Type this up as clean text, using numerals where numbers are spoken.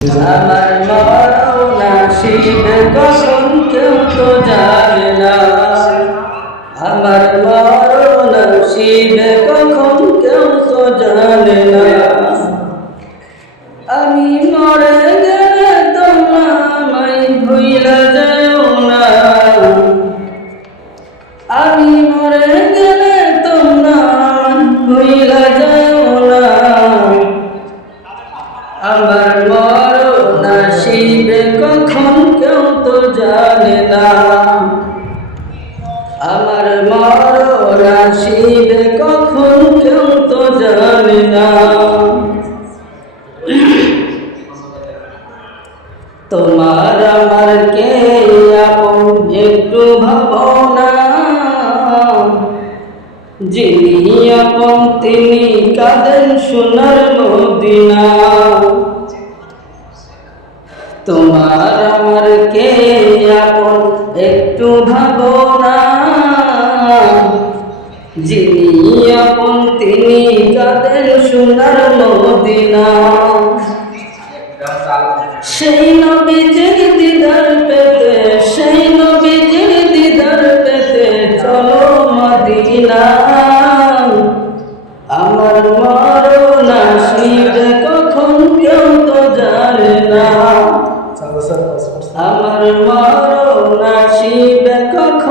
আমার মরণ আসিবে কখন কেউ তো জানে না। আমার মরণ আসিবে কখন কেউ তো জানে না। আমি মরে গেলে তোমরা আমায় ভুইলা যেও না। আমি মরে গেলে তোমরা আমায় ভুইলা যেও না। আমার মরণ আসিবে কখন কেউ তো জানে না। আমার মরণ আসিবে কখন কেউ তো জানে না। তোমার আমার কে আপন একটু ভাবনা। যিনি আপন তিনি কাঁদেন সোনার মদিনা। তোমার আমার কে আপন একটু ভাবনা। যিনি আপন তিনি কাঁদেন সোনার মদিনা। সেই নবীজির দিদার পেতে, সেই নবীজির দিদার পেতে চলো মদিনা। আমার মরণ আসিবে কখন কেউ তো জানে না। আমার মরণ আসিবে কখন